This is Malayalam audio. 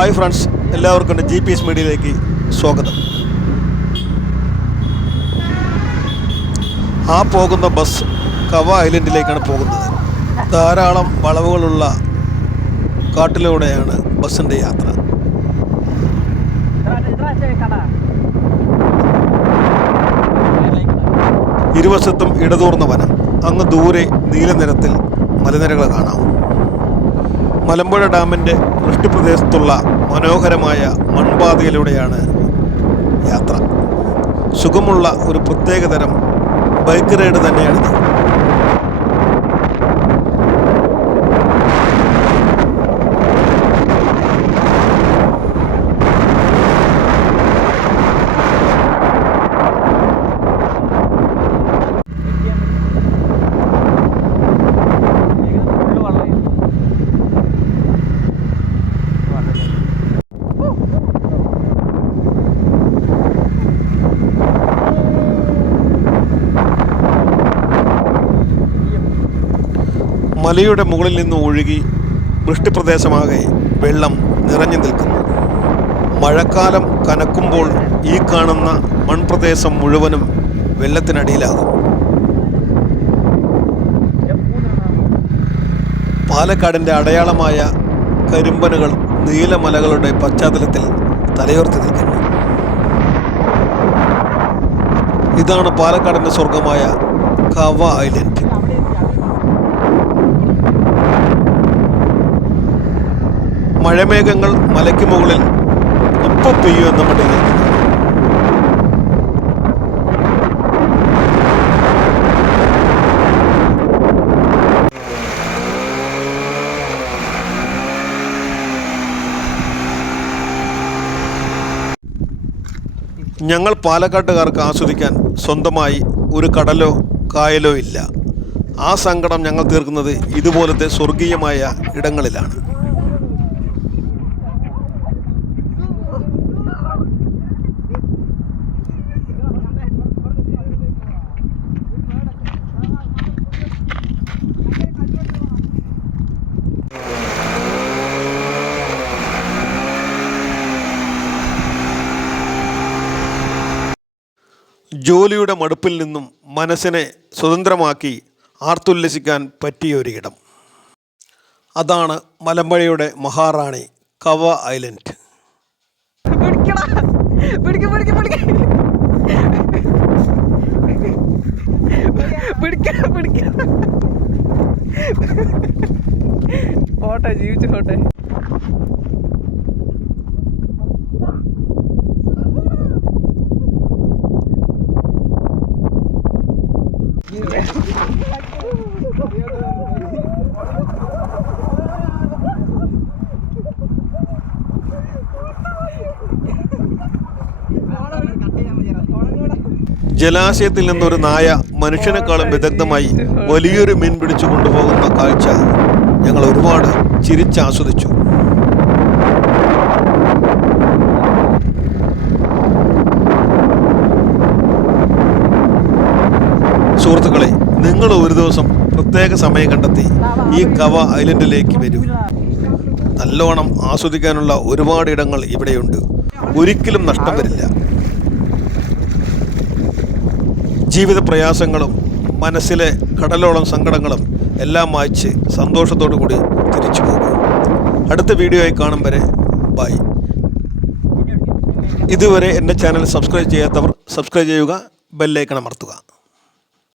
ഹായ് ഫ്രണ്ട്സ് എല്ലാവർക്കും ജി പി എസ് മീഡിയയിലേക്ക് സ്വാഗതം. ആ പോകുന്ന ബസ് കവ ഐലൻഡിലേക്കാണ് പോകുന്നത്. ധാരാളം വളവുകളുള്ള കാട്ടിലൂടെയാണ് ബസ്സിന്റെ യാത്ര. ഇരുവശത്തും ഇടതൂർന്ന വനം. അങ്ങ് ദൂരെ നീലനിരത്തിൽ മലനിരകൾ കാണാം. മലമ്പുഴ ഡാമിന്റെ വൃഷ്ടിപ്രദേശത്തുള്ള മനോഹരമായ മൺപാതയിലൂടെയാണ് യാത്ര. സുഖമുള്ള ഒരു പ്രത്യേകതരം ബൈക്ക് റൈഡ് തന്നെയാണിത്. മലയുടെ മുകളിൽ നിന്ന് ഒഴുകി വൃഷ്ടിപ്രദേശമാകെ വെള്ളം നിറഞ്ഞു നിൽക്കുന്നു. മഴക്കാലം കനക്കുമ്പോൾ ഈ കാണുന്ന മൺപ്രദേശം മുഴുവനും വെള്ളത്തിനടിയിലാകും. പാലക്കാടിന്റെ അടയാളമായ കരിമ്പനുകൾ നീലമലകളുടെ പശ്ചാത്തലത്തിൽ തലയുർത്തി നിൽക്കുന്നു. ഇതാണ് പാലക്കാടിന്റെ സ്വർഗമായ കവ ഐലൻഡ്. മഴമേഘങ്ങൾ മലയ്ക്ക് മുകളിൽ ഇപ്പോൾ പെയ്യൂ എന്ന മട്ടിൽ ഞങ്ങൾ പാലക്കാട്ടുകാർക്ക് ആസ്വദിക്കാൻ സ്വന്തമായി ഒരു കടലോ കായലോ ഇല്ല. ആ സങ്കടം ഞങ്ങൾ തീർക്കുന്നത് ഇതുപോലത്തെ സ്വർഗീയമായ ഇടങ്ങളിലാണ്. ജോലിയുടെ മടുപ്പിൽ നിന്നും മനസ്സിനെ സ്വതന്ത്രമാക്കി ആർത്തുല്ലസിക്കാൻ പറ്റിയ പറ്റിയൊരിടം അതാണ് മലമ്പഴയുടെ മഹാറാണി കവ ഐലൻഡ്. പോട്ടെ ജീവിച്ചു ജലാശയത്തിൽ നിന്നൊരു നായ മനുഷ്യനെക്കാളും വിദഗ്ധമായി വലിയൊരു മീൻ പിടിച്ചു കൊണ്ടുപോകുന്ന കാഴ്ച ഞങ്ങൾ ഒരുപാട് ചിരിച്ചാസ്വദിച്ചു. സുഹൃത്തുക്കളെ നിങ്ങൾ ഒരു ദിവസം പ്രത്യേക സമയം കണ്ടെത്തി. ഈ കവ ഐലൻഡിലേക്ക് വരൂ. നല്ലോണം ആസ്വദിക്കാനുള്ള ഒരുപാട് ഇടങ്ങൾ ഇവിടെയുണ്ട്. ഒരിക്കലും നഷ്ടം വരില്ല. ജീവിത പ്രയാസങ്ങളും മനസ്സിലെ കടലോളം സങ്കടങ്ങളും എല്ലാം മായ്ച്ച് സന്തോഷത്തോടു കൂടി തിരിച്ചു പോകും. അടുത്ത വീഡിയോയിൽ കാണും വരെ ബൈ. ഇതുവരെ എന്റെ ചാനൽ സബ്സ്ക്രൈബ് ചെയ്യാത്തവർ സബ്സ്ക്രൈബ് ചെയ്യുക ബെല്ലൈക്കൺ അമർത്തുക.